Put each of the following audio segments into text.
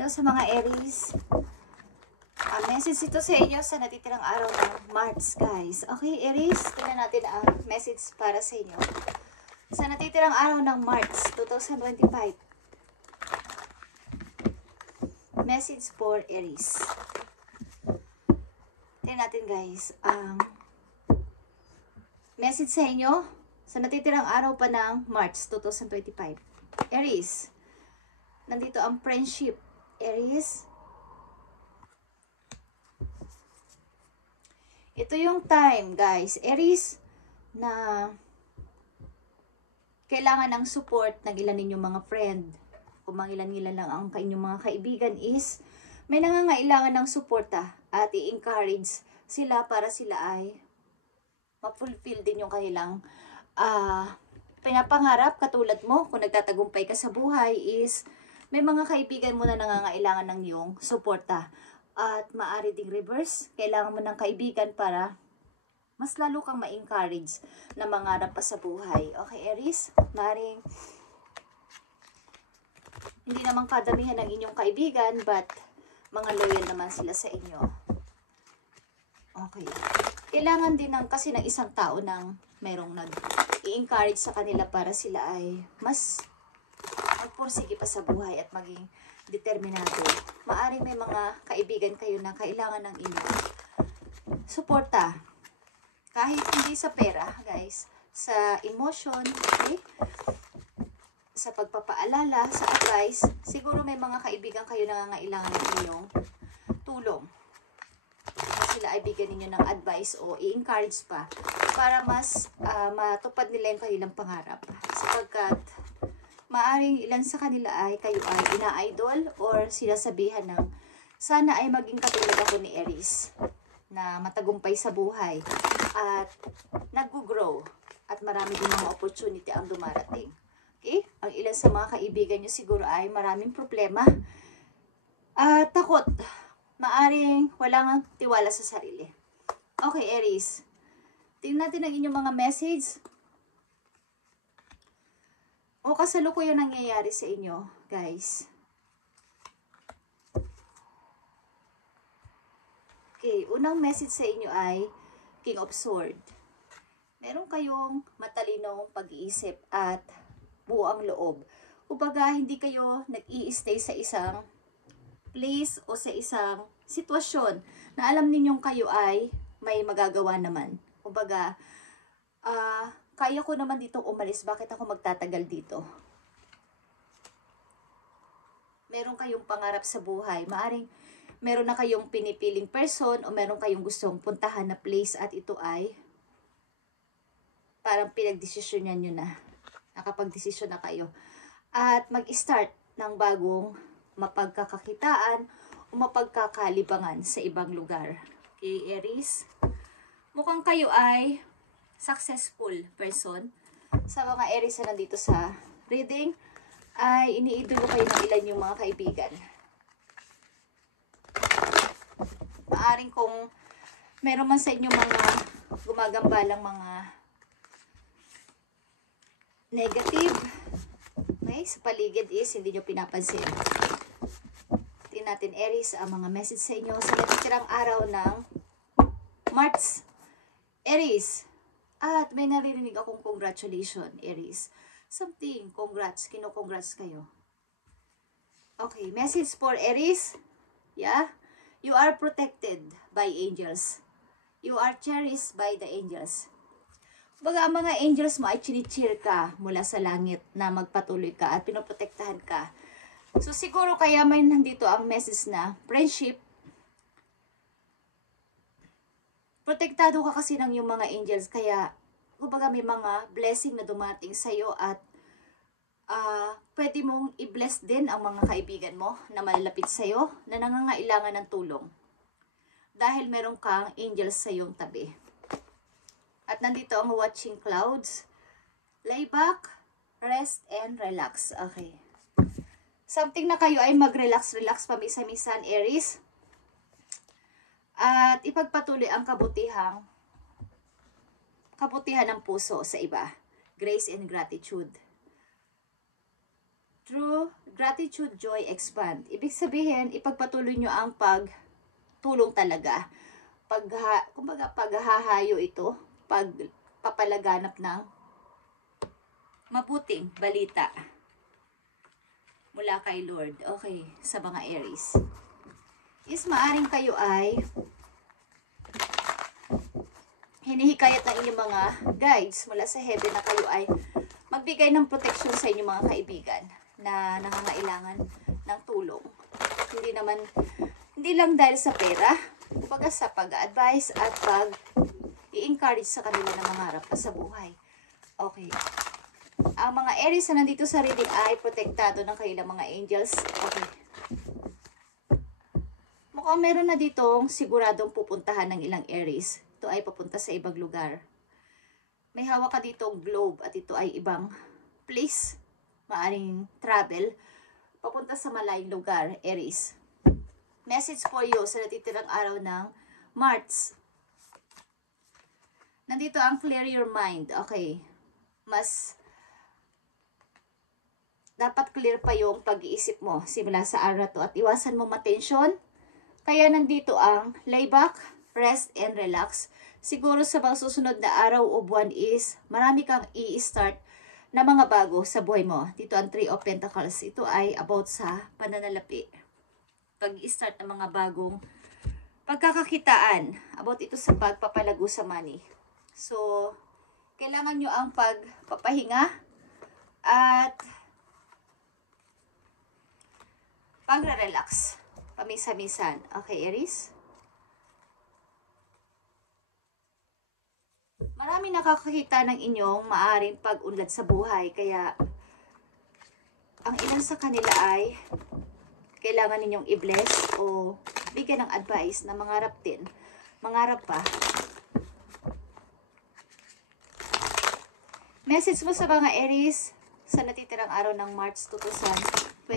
Hello sa mga Aries. Message ito sa inyo sa natitirang araw ng March, guys. Okay, Aries, tingnan natin ang message para sa inyo. Sa natitirang araw ng March 2025. Message for Aries. Tingnan natin, guys. Ang message sa inyo sa natitirang araw pa ng March 2025. Aries, nandito ang friendship. Aries, ito yung time, guys, Aries, na kailangan ng support ng ilan ninyong mga friend o mangilan-ngilan lang ang inyong mga kaibigan is may nangangailangan ng suporta at i-encourage sila para sila ay ma-fulfill din yung kanilang pinapangarap. Katulad mo, kung nagtatagumpay ka sa buhay is may mga kaibigan mo na nangangailangan ng iyong suporta. At maaari ding reverse, kailangan mo ng kaibigan para mas lalo kang ma-encourage na mangarap pa sa buhay. Okay, Aries? Maaaring hindi naman kadamihan ng inyong kaibigan, but mga loyal naman sila sa inyo. Okay. Kailangan din kasi ng isang tao nang mayroong nag-i-encourage sa kanila para sila ay mas magpursige pa sa buhay at maging determinado. Maaring may mga kaibigan kayo na kailangan ng inyong suporta. Kahit hindi sa pera, guys. Sa emotion, okay? Sa pagpapaalala, sa advice. Siguro may mga kaibigan kayo na nangangailangan ng inyong tulong. Sila ay bigyan ninyo ng advice o i-encourage pa para mas matupad nila yung kanilang pangarap. Sapagkat maaring ilan sa kanila ay kayo ay ina-idol or sinasabihan ng sana ay maging katulad ako ni Aries na matagumpay sa buhay at nag-grow at marami din mga opportunity ang dumarating. Okay? Ang ilan sa mga kaibigan nyo siguro ay maraming problema at takot. Maaring walang tiwala sa sarili. Okay, Aries. Tingnan natin ang inyong mga message o kasalukuyan nangyayari sa inyo, guys. Okay, unang message sa inyo ay King of Swords. Meron kayong matalinong pag-iisip at buo ang loob. Kumbaga, hindi kayo nag-i-stay sa isang place o sa isang sitwasyon na alam ninyong kayo ay may magagawa naman. Kumbaga, kaya ko naman dito umalis, bakit ako magtatagal dito? Meron kayong pangarap sa buhay. Maaring meron na kayong pinipiling person o meron kayong gustong puntahan na place at ito ay parang pinagdesisyonan nyo na. Nakapag-desisyon na kayo. At mag-start ng bagong mapagkakakitaan o mapagkakalibangan sa ibang lugar. Okay, Aries? Mukhang kayo ay successful person. Sa mga Aries na nandito sa reading, ay iniidolo kayo ng ilan yung mga kaibigan. Maaring kung meron man sa inyo mga gumagambalang mga negative, okay, sa paligid is hindi nyo pinapansin. Tingnan natin, Aries, ang mga message sa inyo sa natitirang araw ng March. Aries, at may naririnig akong congratulations, Aries. Something, congrats, kino-congrats kayo. Okay, message for Aries. Yeah, you are protected by angels. You are cherished by the angels. Baga, ang mga angels mo ay chinicheer ka mula sa langit na magpatuloy ka at pinoprotektahan ka. So, siguro kaya may nandito ang message na friendship. Protektado ka kasi ng yung mga angels, kaya kumbaga may mga blessing na dumating sa'yo at pwede mong i-bless din ang mga kaibigan mo na malalapit sa'yo na nangangailangan ng tulong. Dahil meron kang angels sa iyong tabi. At nandito ang watching clouds. Lay back, rest, and relax. Okay. Something na kayo ay mag-relax-relax pamisa-misan, Aries. At ipagpatuloy ang kabutihan ng puso sa iba. Grace and gratitude. True Gratitude, joy, expand. Ibig sabihin, ipagpatuloy nyo ang pagtulong talaga. Kumbaga, paghahayo ito, pagpapalaganap ng mabuting balita mula kay Lord. Okay, sa mga Aries. Is maaring kayo ay hinihikayat ng inyong mga guides mula sa heaven na kayo ay magbigay ng protection sa inyong mga kaibigan na nangangailangan ng tulong. Hindi lang dahil sa pera, kumbaga sa pag-advise at pag-i-encourage sa kanila na mangarap pa sa buhay. Okay. Ang mga Aries na nandito sa reading ay protektado ng kanilang mga angels. Okay. Mukhang meron na ditong siguradong pupuntahan ng ilang Aries. Ito ay papunta sa ibang lugar. May hawak ka ditong globe at ito ay ibang place. Maaring travel papunta sa malayong lugar, Aries. Message for you sa natitirang araw ng March. Nandito ang clear your mind. Okay. Mas dapat clear pa yung pag-iisip mo simula sa araw na to at iwasan mo matensyon. Kaya nandito ang lay back, rest, and relax. Siguro sa mga susunod na araw o buwan is marami kang i-start na mga bago sa buhay mo. Dito ang 3 of Pentacles. Ito ay about sa pananalapi. Pag-i-start ng mga bagong pagkakakitaan. About ito sa pagpapalago sa money. So, kailangan nyo ang pagpapahinga at pagre-relax. Pamisa-misan. Okay, Aries? Marami nakakakita ng inyong maaring pag-unlad sa buhay. Kaya, ang ilan sa kanila ay kailangan ninyong i-bless o bigyan ng advice na mangarap din. Mangarap pa. Message mo sa mga Aries sa natitirang araw ng March 2025.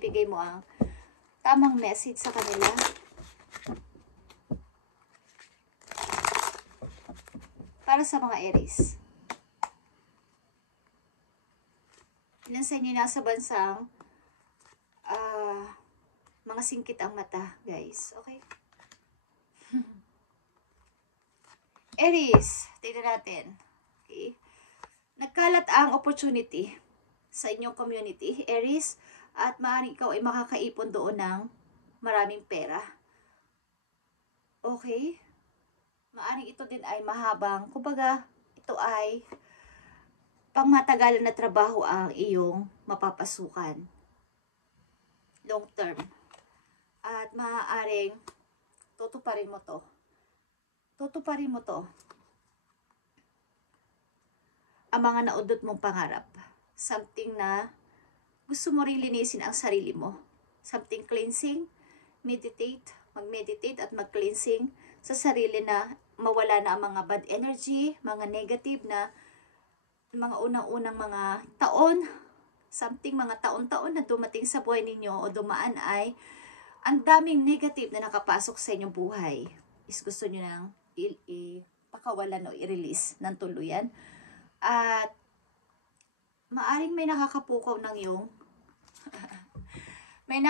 Ibigay mo ang tamang message sa kanila. Para sa mga Aries. Ilan sa inyo nasa bansang mga singkit ang mata, guys. Okay? Aries, tignan natin. Okay? Nagkalat ang opportunity sa inyong community, Aries, at maaaring ikaw ay makakaipon doon ng maraming pera. Okay? Maaring ito din ay mahabang, kumbaga, ito ay pangmatagalan na trabaho ang iyong mapapasukan. Long term. At maaaring tutuparin mo to. Tutuparin mo to. Ang mga naudot mong pangarap. Something na gusto mo rin linisin ang sarili mo. Something cleansing, meditate, mag-meditate at mag-cleansing sa sarili na mawala na ang mga bad energy, mga negative na mga unang-unang mga taon, something mga taon-taon na dumating sa buhay ninyo o dumaan ay ang daming negative na nakapasok sa inyong buhay. Is gusto nyo nang ipakawalan o i-release ng tuluyan. At maaring may nakakapukaw ng iyong may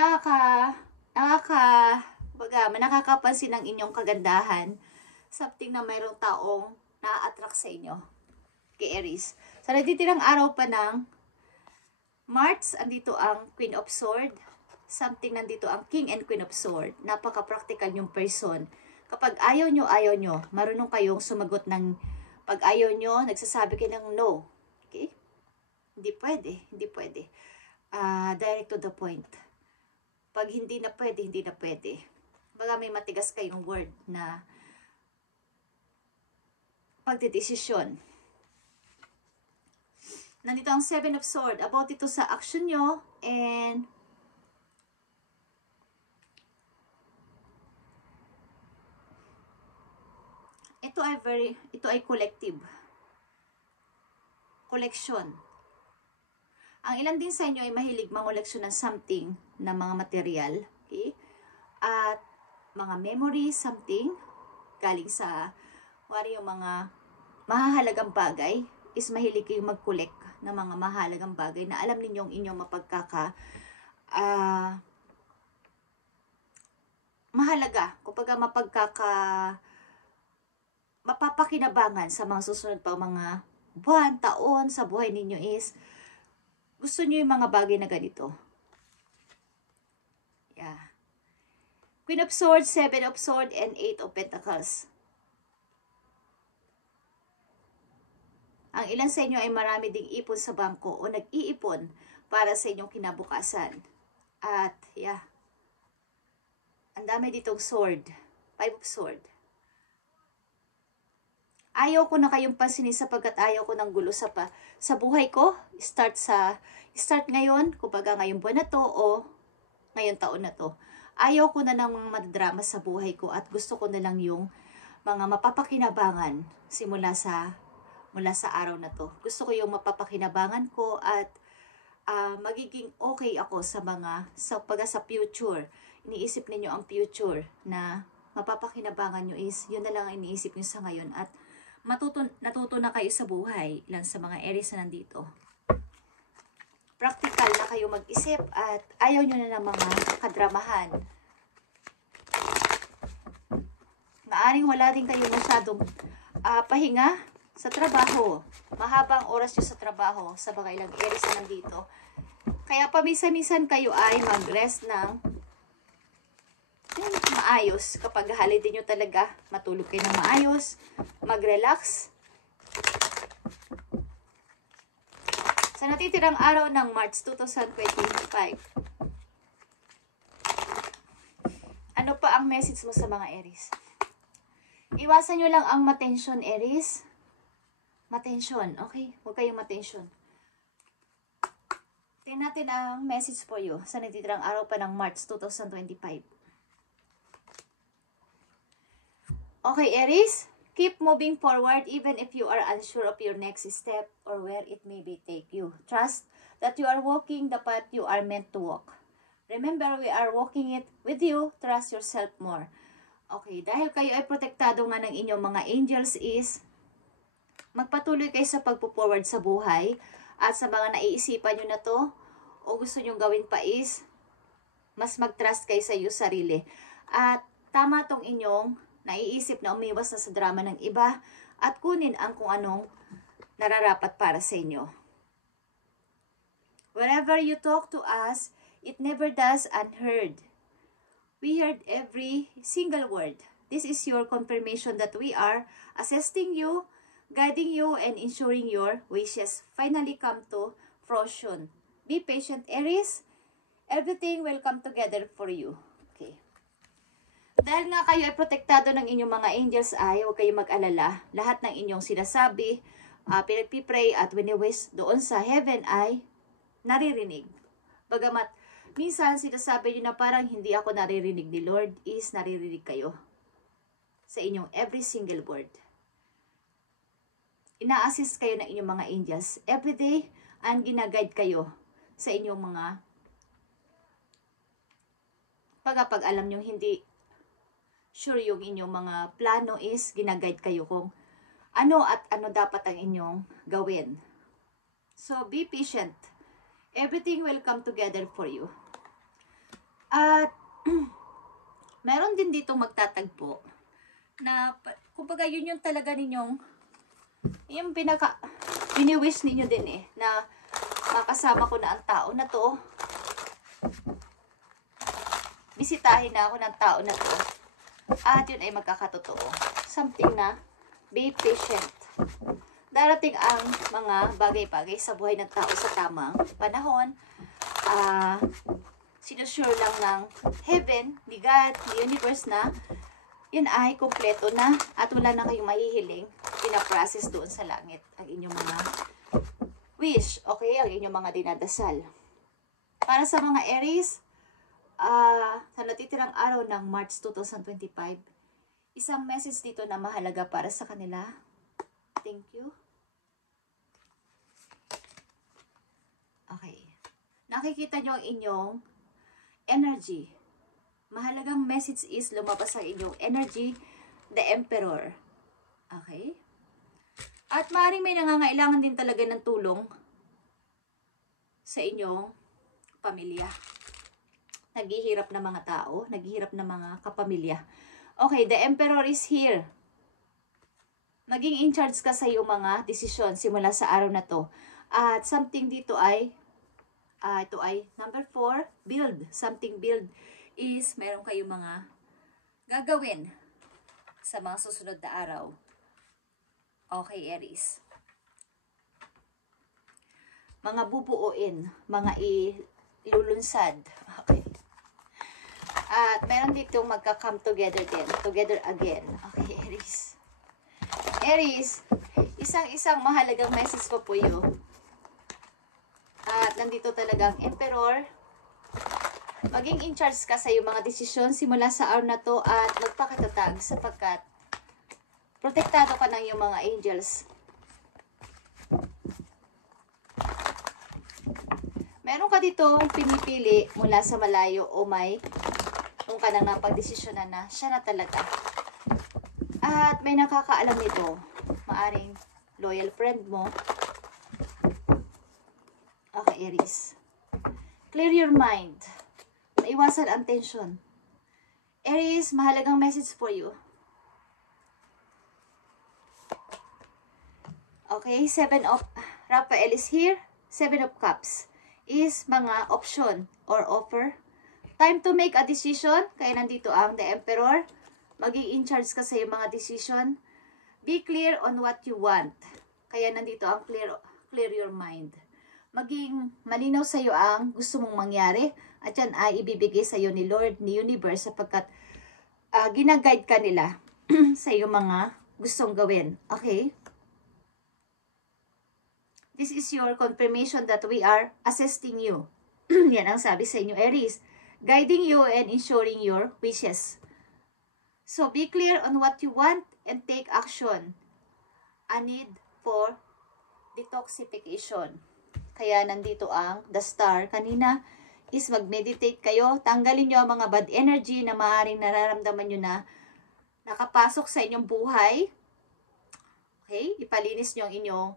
nakakapansin ng inyong kagandahan, something na mayroong taong na-attract sa inyo, kay Aries. Sa natitirang araw pa ng March, andito ang Queen of Swords, something nandito ang King and Queen of Swords. Napaka-practical yung person. Kapag ayaw nyo, marunong kayong sumagot ng pag ayaw nyo, nagsasabi kayo ng no. Okay? Hindi pwede. Direct to the point. Pag hindi na pwede. Baga may matigas kayong word na pagdedesisyon. Nandito ang 7 of Swords. About ito sa action nyo and ito ay collective. Collection. Ang ilan din sa inyo ay mahilig mangoleksyon ng something na mga material. Okay? At mga memories, something galing sa yung mga mahahalagang bagay is mahilig kayong mag-collect ng mga mahalagang bagay na alam ninyong inyong mahalaga, kumbaga mapapakinabangan sa mga susunod pa mga buwan, taon sa buhay ninyo is, gusto nyo yung mga bagay na ganito. Yeah. Queen of Swords, Seven of Swords, and Eight of Pentacles. Ang ilan sa inyo ay marami ding ipon sa bangko o nag-iipon para sa inyong kinabukasan. At, yeah. Ang dami ditong sword. Five of Swords. Ayaw ko na kayong pansinin sapagkat ayaw ko ng gulo sa buhay ko. Start ngayon, kumbaga ngayong buwan na to o ngayong taon na to. Ayaw ko na ng mga madadrama sa buhay ko at gusto ko na lang yung mga mapapakinabangan mula sa araw na to. Gusto ko yung mapapakinabangan ko at magiging okay ako sa future. Iniisip ninyo ang future na mapapakinabangan nyo is yun na lang ang iniisip nyo sa ngayon at natuto na kayo sa buhay lang sa mga Aries na nandito. Practical na kayo mag-isip at ayaw nyo na ng mga kadramahan. Maaring wala din kayo masyadong pahinga sa trabaho. Mahabang oras nyo sa trabaho sa mga ilang Aries na nandito. Kaya pamisa-misan kayo ay mag-rest ng maayos. Kapag holiday nyo talaga, matulog kayo ng maayos, mag-relax. Sa natitirang araw ng March 2025, ano pa ang message mo sa mga Aries? Iwasan nyo lang ang matensyon, Aries. Matensyon, okay? Huwag kayong matensyon. Tingnan natin ang message for you sa natitirang araw pa ng March 2025. Okay, Aries. Keep moving forward even if you are unsure of your next step or where it may be take you. Trust that you are walking the path you are meant to walk. Remember, we are walking it with you. Trust yourself more. Okay, dahil kayo ay protektado nga ng inyong mga angels is magpatuloy kayo sa pagpo-forward sa buhay at sa mga naiisipan nyo na to o gusto nyo gawin pa is mas mag-trust kayo sa iyo sarili. At tama tong inyong naiisip na umiwas na sa drama ng iba at kunin ang kung anong nararapat para sa inyo. Wherever you talk to us, it never does unheard. We heard every single word. This is your confirmation that we are assisting you, guiding you, and ensuring your wishes finally come to fruition. Be patient, Aries. Everything will come together for you. Okay. Dahil nga kayo ay protektado ng inyong mga angels ay huwag kayong mag-alala. Lahat ng inyong sinasabi, pinagpipray at wini-wish doon sa heaven ay naririnig. Bagamat minsan sinasabi nyo na parang hindi ako naririnig ni Lord, is naririnig kayo sa inyong every single word. Ina-assist kayo ng inyong mga angels everyday and ginaguide kayo sa inyong mga pag alam nyo hindi sure yung inyong mga plano is ginaguide kayo kung ano at ano dapat ang inyong gawin. So, be patient. Everything will come together for you. At, meron din dito magtatagpo na, kumbaga yun yung talaga ninyong, yung bini-wish ninyo din na makasama ko na ang tao na to. Bisitahin na ako ng tao na to. At yun ay magkakatotoo. Something na, be patient. Darating ang mga bagay-bagay sa buhay ng tao sa tamang panahon. Sinusure lang ng heaven, ni God, ni universe na yun ay kompleto na at wala na kayong mahihiling. Pinaprocess doon sa langit ang inyong mga wish, okay? Ang inyong mga dinadasal. Para sa mga Aries, sa natitirang araw ng March 2025, isang message dito na mahalaga para sa kanila. Thank you. Okay. Nakikita nyo ang inyong energy. Mahalagang message is lumabas ang inyong energy, the Emperor. Okay? At maaaring may nangangailangan din talaga ng tulong sa inyong pamilya. naghihirap na mga tao, naghihirap na mga kapamilya. Okay, the Emperor is here. Maging in charge ka sa iyong mga desisyon simula sa araw na to. At something dito ay, ito ay number 4, build. Something build is meron kayong mga gagawin sa mga susunod na araw. Okay, Aries. Mga bubuuin, mga ilulunsad. Okay. At meron dito magka-come together din. Together again. Okay, Aries. Aries, isang mahalagang message po po yun. At nandito talagang Emperor. Maging in charge ka sa iyong mga desisyon simula sa araw na to at magpakatatag sapagkat protektado ka ng iyong mga angels. Meron ka dito pinipili mula sa malayo o may kung ka nang napagdesisyonan na siya na talaga. At may nakakaalam nito. Maaring loyal friend mo. Okay, Aries. Clear your mind. Maiwasan ang tension. Aries, mahalagang message for you. Okay, Raphael is here. 7 of Cups is mga option or offer. Time to make a decision. Kaya nandito ang the Emperor. Maging in charge ka sa iyong mga decision. Be clear on what you want. Kaya nandito ang clear your mind. Maging malinaw sa iyo ang gusto mong mangyari. At yan ay ibibigay sa iyo ni Lord, ni Universe, sapagkat ginaguide ka nila sa iyong mga gustong gawin. Okay? This is your confirmation that we are assisting you. Yan ang sabi sa inyo, Aries. Guiding you and ensuring your wishes. So, be clear on what you want and take action. A need for detoxification. Kaya nandito ang the star. Kanina is mag-meditate kayo. Tanggalin nyo ang mga bad energy na maaaring nararamdaman nyo na nakapasok sa inyong buhay. Okay? Ipalinis nyo ang inyong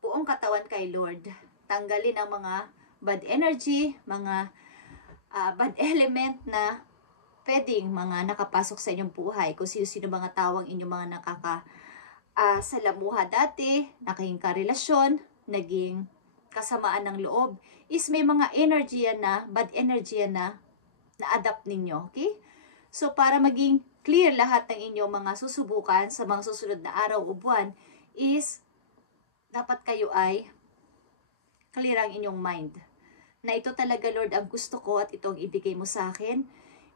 buong katawan kay Lord. Tanggalin ang mga bad energy, mga bad element na pwedeng mga nakapasok sa inyong buhay. Kung sino-sino mga tawang inyong mga salamuha dati, naging karelasyon, naging kasamaan ng loob, is may mga energy yan na, bad energy yan na na-adapt ninyo. Okay? So, para maging clear lahat ng inyong mga susubukan sa mga susunod na araw o buwan, is dapat kayo ay clear ang inyong mind. Na ito talaga, Lord, ang gusto ko at ito ang ibigay mo sa akin.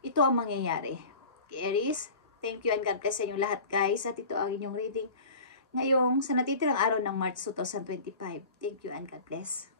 Ito ang mangyayari. Okay, Aries, thank you and God bless sa inyong lahat, guys. At ito ang inyong reading ngayong sa natitirang araw ng March 2025. Thank you and God bless.